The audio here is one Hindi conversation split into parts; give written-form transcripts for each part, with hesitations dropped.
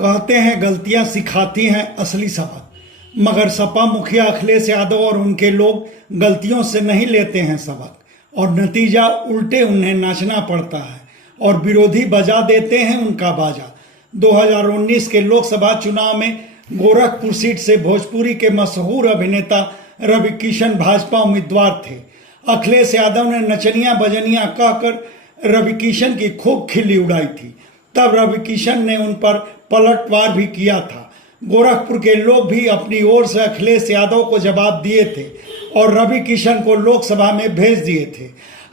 कहते हैं गलतियां सिखाती हैं असली सबक, मगर सपा मुखिया अखिलेश यादव और उनके लोग गलतियों से नहीं लेते हैं सबक और नतीजा उल्टे उन्हें नाचना पड़ता है और विरोधी बजा देते हैं उनका बाजा। 2019 के लोकसभा चुनाव में गोरखपुर सीट से भोजपुरी के मशहूर अभिनेता रवि किशन भाजपा उम्मीदवार थे। अखिलेश यादव ने नचनिया बजनिया कहकर रवि किशन की खूब खिल्ली उड़ाई थी। तब रवि किशन ने उन पर पलटवार भी किया था। गोरखपुर के लोग भी अपनी ओर से अखिलेश यादव को जवाब दिए थे और रवि किशन को लोकसभा में भेज दिए थे।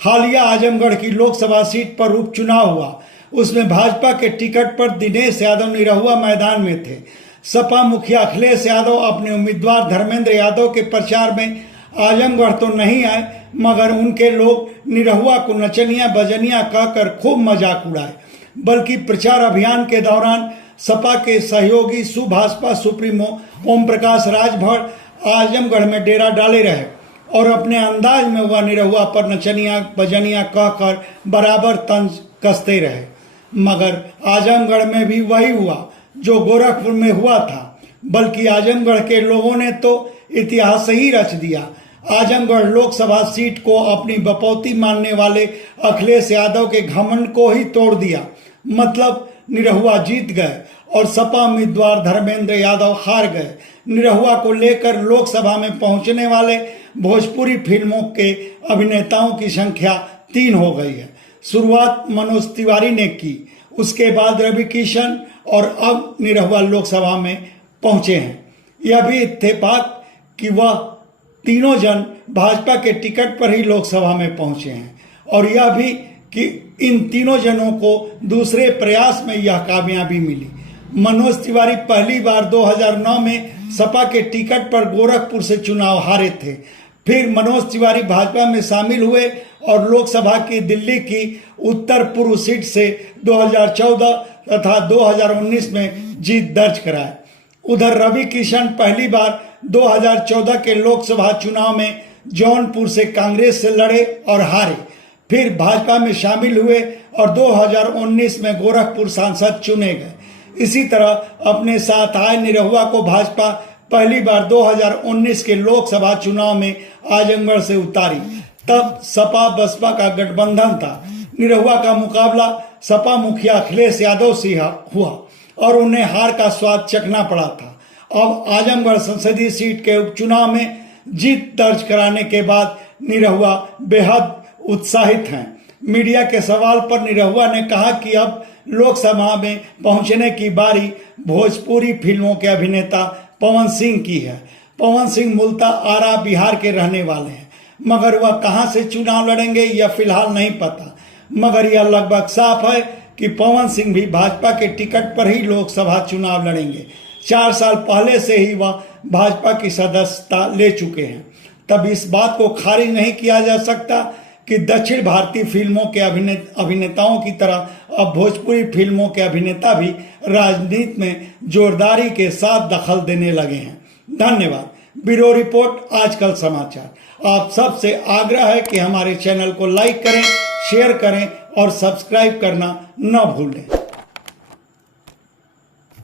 हालिया आजमगढ़ की लोकसभा सीट पर उपचुनाव हुआ। उसमें भाजपा के टिकट पर दिनेश यादव निरहुआ मैदान में थे। सपा मुखिया अखिलेश यादव अपने उम्मीदवार धर्मेंद्र यादव के प्रचार में आजमगढ़ तो नहीं आए, मगर उनके लोग निरहुआ को नचनिया बजनिया कहकर खूब मजाक उड़ाए। बल्कि प्रचार अभियान के दौरान सपा के सहयोगी भाजपा सुप्रीमो ओम प्रकाश राजभर आजमगढ़ में डेरा डाले रहे और अपने अंदाज में वह निरहुआ पर नचनिया बजनिया कहकर बराबर तंज कसते रहे। मगर आजमगढ़ में भी वही हुआ जो गोरखपुर में हुआ था, बल्कि आजमगढ़ के लोगों ने तो इतिहास ही रच दिया। आजमगढ़ लोकसभा सीट को अपनी बपौती मानने वाले अखिलेश यादव के घमंड को ही तोड़ दिया। मतलब निरहुआ जीत गए और सपा उम्मीदवार धर्मेंद्र यादव हार गए। निरहुआ को लेकर लोकसभा में पहुंचने वाले भोजपुरी फिल्मों के अभिनेताओं की संख्या 3 हो गई है। शुरुआत मनोज तिवारी ने की, उसके बाद रवि किशन और अब निरहुआ लोकसभा में पहुंचे हैं। यह भी इत्तेफाक कि वह तीनों जन भाजपा के टिकट पर ही लोकसभा में पहुंचे हैं और यह भी कि इन तीनों जनों को दूसरे प्रयास में यह कामयाबी मिली। मनोज तिवारी पहली बार 2009 में सपा के टिकट पर गोरखपुर से चुनाव हारे थे। फिर मनोज तिवारी भाजपा में शामिल हुए और लोकसभा की दिल्ली की उत्तर पूर्व सीट से 2014 तथा 2019 में जीत दर्ज कराए। उधर रवि किशन पहली बार 2014 के लोकसभा चुनाव में जौनपुर से कांग्रेस से लड़े और हारे। फिर भाजपा में शामिल हुए और 2019 में गोरखपुर सांसद चुने गए। इसी तरह अपने साथ आए निरहुआ को भाजपा पहली बार 2019 के लोकसभा चुनाव में आजमगढ़ से उतारी। तब सपा बसपा का गठबंधन था। निरहुआ का मुकाबला सपा मुखिया अखिलेश यादव से हुआ और उन्हें हार का स्वाद चखना पड़ा था। अब आजमगढ़ संसदीय सीट के उपचुनाव में जीत दर्ज कराने के बाद निरहुआ बेहद उत्साहित हैं। मीडिया के सवाल पर निरहुआ ने कहा कि अब लोकसभा में पहुंचने की बारी भोजपुरी फिल्मों के अभिनेता पवन सिंह की है। पवन सिंह मूलतः आरा बिहार के रहने वाले हैं, मगर वह कहां से चुनाव लड़ेंगे यह फिलहाल नहीं पता। मगर यह लगभग साफ है कि पवन सिंह भी भाजपा के टिकट पर ही लोकसभा चुनाव लड़ेंगे। 4 साल पहले से ही वह भाजपा की सदस्यता ले चुके हैं। तब इस बात को खारिज नहीं किया जा सकता कि दक्षिण भारतीय फिल्मों के अभिनेताओं की तरह अब भोजपुरी फिल्मों के अभिनेता भी राजनीति में जोरदारी के साथ दखल देने लगे हैं। धन्यवाद। ब्यूरो रिपोर्ट आजकल समाचार। आप सबसे आग्रह है कि हमारे चैनल को लाइक करें, शेयर करें और सब्सक्राइब करना न भूलें।